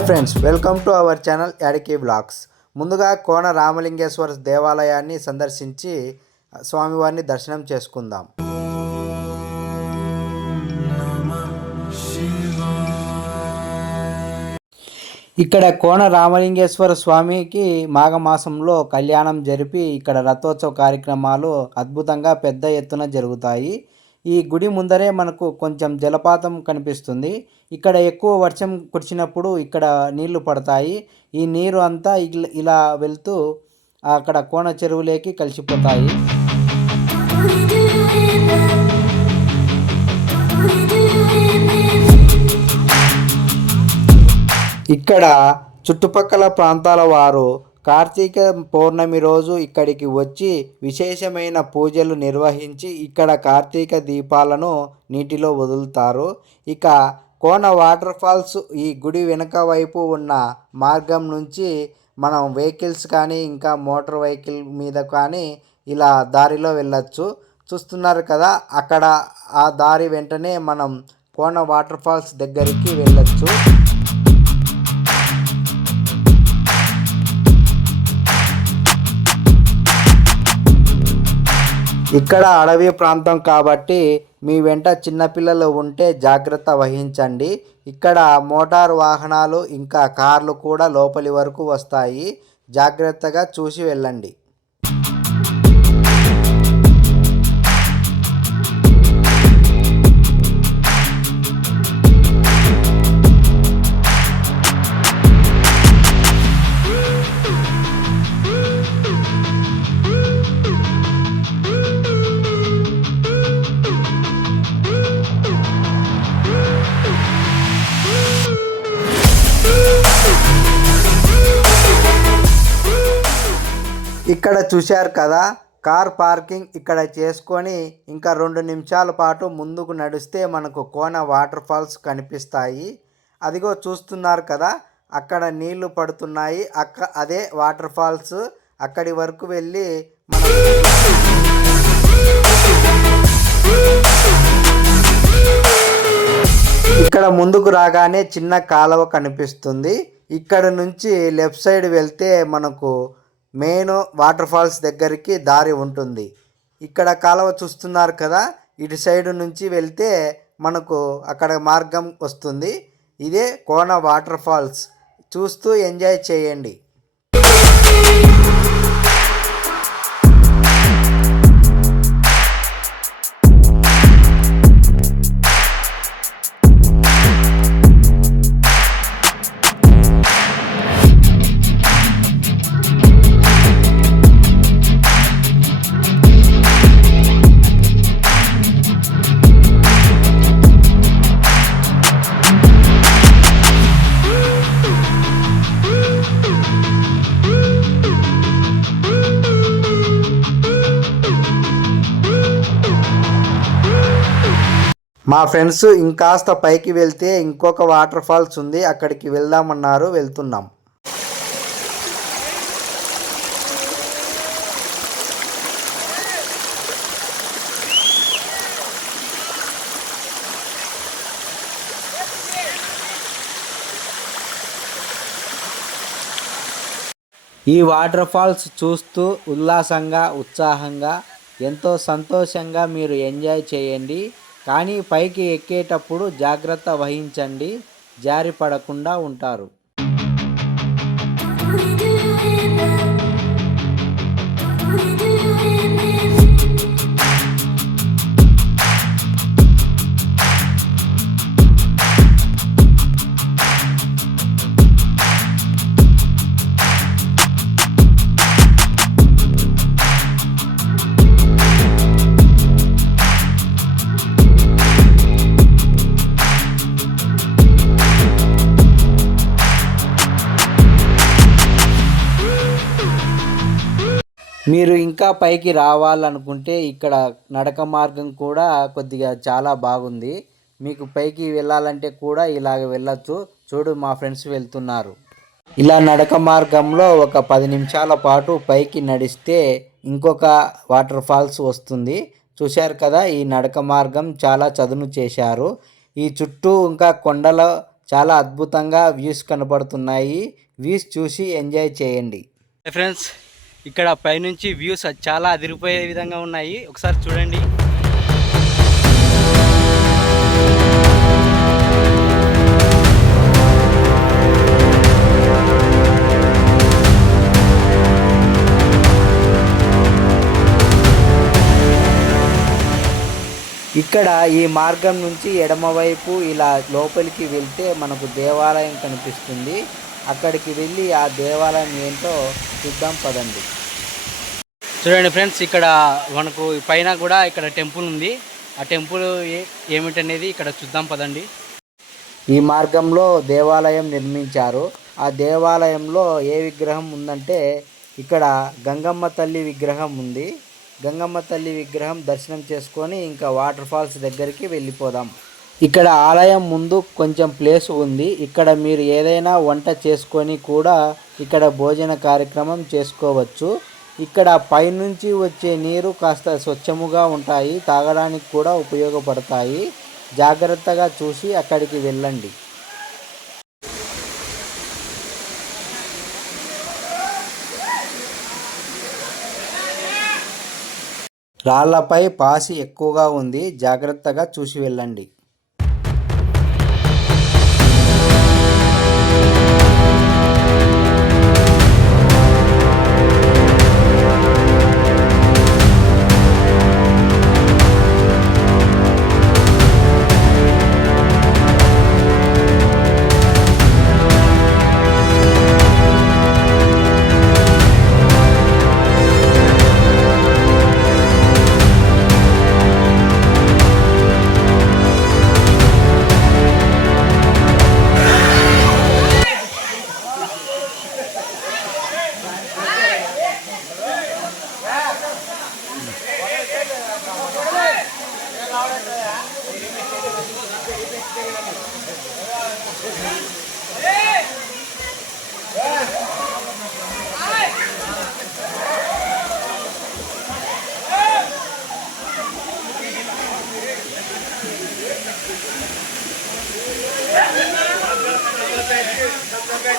Hi friends welcome to our channel Yadiki vlogs. ముందుగా కోన రామలింగేశ్వర దేవాలయాన్ని సందర్శించి స్వామివారిని దర్శనం చేసుకుందాం. ఇక్కడ కోన రామలింగేశ్వర స్వామికి మాఘమాసంలో కళ్యాణం జరిపి ఇక్కడ రథోత్సవ కార్యక్రమాలు అద్భుతంగా పెద్ద ఎత్తున జరుగుతాయి. ఈ గుడి ముందరే మనకు కొంచెం జలపాతం కనిపిస్తుంది. ఇక్కడ ఎక్కువ వర్షం కురిసినప్పుడు ఇక్కడ నీళ్ళు పడతాయి. ఈ నీరు అంతా ఇలా వెళ్తూ అక్కడ కోన చెరువులోకి కలిసిపోతాయి. ఇక్కడ చుట్టుపక్కల ప్రాంతాల వారు కార్తీక పౌర్ణమి రోజు ఇక్కడికి వచ్చి విశేషమైన పూజలు నిర్వహించి ఇక్కడ కార్తీక దీపాలను నీటిలో వదులుతారు. ఇక కోన వాటర్ ఫాల్స్ ఈ గుడి వెనుక వైపు ఉన్న మార్గం నుంచి మనం వెహికల్స్ కానీ ఇంకా మోటార్ వెహికల్ మీద కానీ ఇలా దారిలో వెళ్ళచ్చు. చూస్తున్నారు కదా అక్కడ ఆ దారి వెంటనే మనం కోన వాటర్ ఫాల్స్ దగ్గరికి వెళ్ళచ్చు. ఇక్కడ అడవి ప్రాంతం కాబట్టి మీ వెంట చిన్నపిల్లలు ఉంటే జాగ్రత్త వహించండి. ఇక్కడ మోటార్ వాహనాలు ఇంకా కార్లు కూడా లోపలి వరకు వస్తాయి. జాగ్రత్తగా చూసి వెళ్ళండి. ఇక్కడ చూశారు కదా కార్ పార్కింగ్ ఇక్కడ చేసుకొని ఇంకా రెండు నిమిషాల పాటు ముందుకు నడిస్తే మనకు కోన వాటర్ ఫాల్స్ కనిపిస్తాయి. అదిగో చూస్తున్నారు కదా అక్కడ నీళ్ళు పడుతున్నాయి. అక్క అదే వాటర్ ఫాల్స్. అక్కడి వరకు వెళ్ళి మనం ఇక్కడ ముందుకు రాగానే చిన్న కాలువ కనిపిస్తుంది. ఇక్కడ నుంచి లెఫ్ట్ సైడ్ వెళ్తే మనకు మెయిన్ వాటర్ ఫాల్స్ దగ్గరికి దారి ఉంటుంది. ఇక్కడ కాలువ చూస్తున్నారు కదా ఇటు సైడ్ నుంచి వెళ్తే మనకు అక్కడ మార్గం వస్తుంది. ఇదే కోన వాటర్ ఫాల్స్. చూస్తూ ఎంజాయ్ చేయండి. మా ఫ్రెండ్స్ ఇంకాస్త పైకి వెళ్తే ఇంకొక వాటర్ ఫాల్స్ ఉంది అక్కడికి వెళ్దామన్నారు వెళ్తున్నాం. ఈ వాటర్ ఫాల్స్ చూస్తూ ఉల్లాసంగా ఉత్సాహంగా ఎంతో సంతోషంగా మీరు ఎంజాయ్ చేయండి. కానీ పైకి ఎక్కేటప్పుడు జాగ్రత్త వహించండి. జారిపడకుండా ఉంటారు. మీరు ఇంకా పైకి రావాలనుకుంటే ఇక్కడ నడక మార్గం కూడా కొద్దిగా చాలా బాగుంది. మీకు పైకి వెళ్ళాలంటే కూడా ఇలాగ వెళ్ళొచ్చు. చూడు మా ఫ్రెండ్స్ వెళ్తున్నారు. ఇలా నడక మార్గంలో ఒక పది నిమిషాల పాటు పైకి నడిస్తే ఇంకొక వాటర్ ఫాల్స్ వస్తుంది. చూశారు కదా ఈ నడక మార్గం చాలా చదును చేశారు. ఈ చుట్టూ ఇంకా కొండల చాలా అద్భుతంగా వ్యూస్ కనపడుతున్నాయి. వ్యూస్ చూసి ఎంజాయ్ చేయండి. ఫ్రెండ్స్ ఇక్కడ పైనుంచి వ్యూస్ చాలా అదిరిపోయే విధంగా ఉన్నాయి. ఒకసారి చూడండి. ఇక్కడ ఈ మార్గం నుంచి ఎడమవైపు ఇలా లోపలికి వెళ్తే మనకు దేవాలయం కనిపిస్తుంది. అక్కడికి వెళ్ళి ఆ దేవాలయం ఏంటో చూద్దాం పదండి. చూడండి ఫ్రెండ్స్ ఇక్కడ మనకు పైన కూడా ఇక్కడ టెంపుల్ ఉంది. ఆ టెంపుల్ ఏమిటనేది ఇక్కడ చూద్దాం పదండి. ఈ మార్గంలో దేవాలయం నిర్మించారు. ఆ దేవాలయంలో ఏ విగ్రహం ఉందంటే ఇక్కడ గంగమ్మ తల్లి విగ్రహం ఉంది. గంగమ్మ తల్లి విగ్రహం దర్శనం చేసుకొని ఇంకా వాటర్ ఫాల్స్ దగ్గరికి వెళ్ళిపోదాం. ఇక్కడ ఆలయం ముందు కొంచెం ప్లేస్ ఉంది. ఇక్కడ మీరు ఏదైనా వంట చేసుకొని కూడా ఇక్కడ భోజన కార్యక్రమం చేసుకోవచ్చు. ఇక్కడ పైనుంచి వచ్చే నీరు కాస్త స్వచ్ఛముగా ఉంటాయి. తాగడానికి కూడా ఉపయోగపడతాయి. జాగ్రత్తగా చూసి అక్కడికి వెళ్ళండి. రాళ్ళపై పాసి ఎక్కువగా ఉంది. జాగ్రత్తగా చూసి వెళ్ళండి.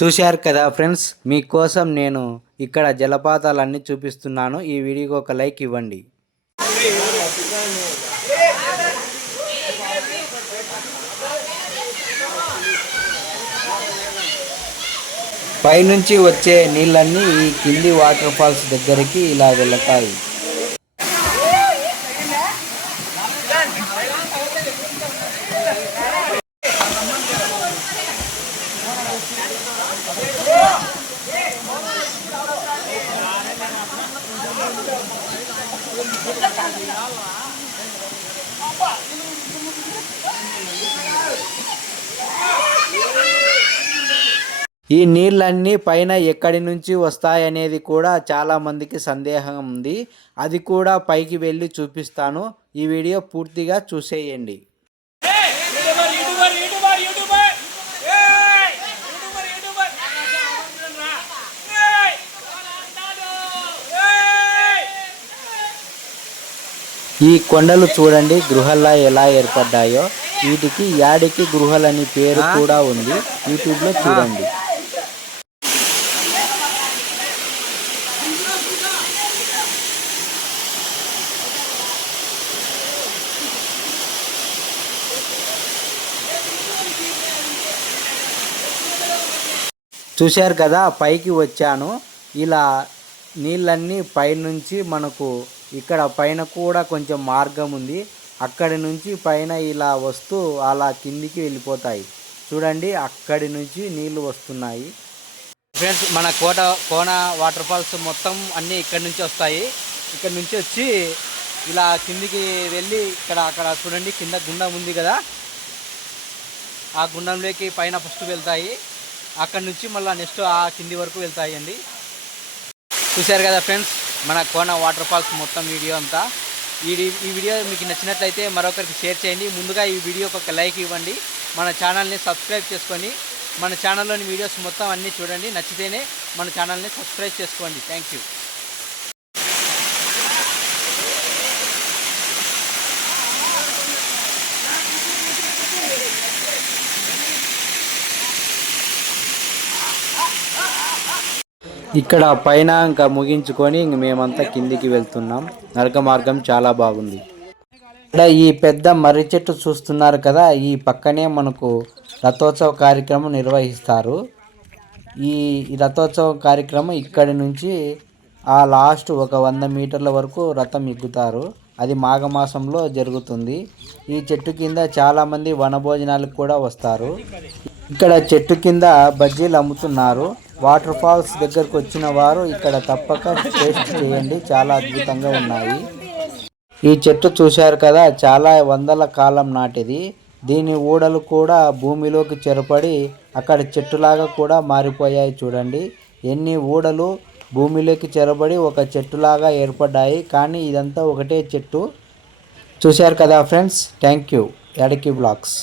చూశారు కదా ఫ్రెండ్స్ మీకోసం నేను ఇక్కడ జలపాతాలన్నీ చూపిస్తున్నాను. ఈ వీడియోకి ఒక లైక్ ఇవ్వండి. పైనుంచి వచ్చే నీళ్ళన్నీ ఈ కింది వాటర్ ఫాల్స్ దగ్గరికి ఇలా వెళ్తాయి ఈ నీళ్ళన్నీ పైన ఎక్కడి నుంచి వస్తాయనేది కూడా చాలా మందికి సందేహం ఉంది. అది కూడా పైకి వెళ్ళి చూపిస్తాను. ఈ వీడియో పూర్తిగా చూసేయండి. ఈ కొండలు చూడండి గృహాల్లో ఎలా ఏర్పడ్డాయో. వీటికి యాడికి గృహలని పేరు కూడా ఉంది. యూట్యూబ్లో చూడండి. చూశారు కదా పైకి వచ్చాను. ఇలా నీళ్ళన్నీ పైనుంచి మనకు ఇక్కడ పైన కూడా కొంచెం మార్గం ఉంది. అక్కడి నుంచి పైన ఇలా వస్తూ అలా కిందికి వెళ్ళిపోతాయి. చూడండి అక్కడి నుంచి నీళ్ళు వస్తున్నాయి. ఫ్రెండ్స్ మన కోట కోన వాటర్ ఫాల్స్ మొత్తం అన్నీ ఇక్కడి నుంచి వస్తాయి. ఇక్కడ నుంచి వచ్చి ఇలా కిందికి వెళ్ళి ఇక్కడ అక్కడ చూడండి కింద గుండం ఉంది కదా. ఆ గుండంలోకి పైన ఫస్ట్ వెళ్తాయి. అక్కడ నుంచి మళ్ళీ నెక్స్ట్ ఆ కింది వరకు వెళ్తాయి అండి చూశారు కదా ఫ్రెండ్స్ మన కోన వాటర్ ఫాల్స్ మొత్తం వీడియో అంతా. ఈ ఈ వీడియో మీకు నచ్చినట్లయితే మరొకరికి షేర్ చేయండి. ముందుగా ఈ వీడియోకి ఒక లైక్ ఇవ్వండి. మన ఛానల్ని సబ్స్క్రైబ్ చేసుకొని మన ఛానల్లోని వీడియోస్ మొత్తం అన్నీ చూడండి. నచ్చితేనే మన ఛానల్ని సబ్స్క్రైబ్ చేసుకోండి. థ్యాంక్ ఇక్కడ పైన ఇంకా ముగించుకొని ఇంక మేమంతా కిందికి వెళ్తున్నాం. నరక మార్గం చాలా బాగుంది. ఇక్కడ ఈ పెద్ద మర్రి చెట్టు చూస్తున్నారు కదా ఈ పక్కనే మనకు రథోత్సవ కార్యక్రమం నిర్వహిస్తారు. ఈ రథోత్సవ కార్యక్రమం ఇక్కడి నుంచి ఆ లాస్ట్ ఒక వంద మీటర్ల వరకు రథం ఎక్కుతారు. అది మాఘమాసంలో జరుగుతుంది. ఈ చెట్టు కింద చాలామంది వనభోజనాలకు కూడా వస్తారు. ఇక్కడ చెట్టు కింద బజ్జీలు అమ్ముతున్నారు. వాటర్ ఫాల్స్ దగ్గరకు వచ్చిన వారు ఇక్కడ తప్పక టేస్ట్ చేయండి. చాలా అద్భుతంగా ఉన్నాయి. ఈ చెట్టు చూశారు కదా చాలా వందల కాలం నాటిది. దీని ఊడలు కూడా భూమిలోకి చెరపడి అక్కడ చెట్టులాగా కూడా మారిపోయాయి చూడండి. ఎన్ని ఊడలు భూమిలోకి చెరబడి ఒక చెట్టులాగా ఏర్పడ్డాయి. కానీ ఇదంతా ఒకటే చెట్టు. చూశారు కదా friends? Thank you. Yadiki vlogs.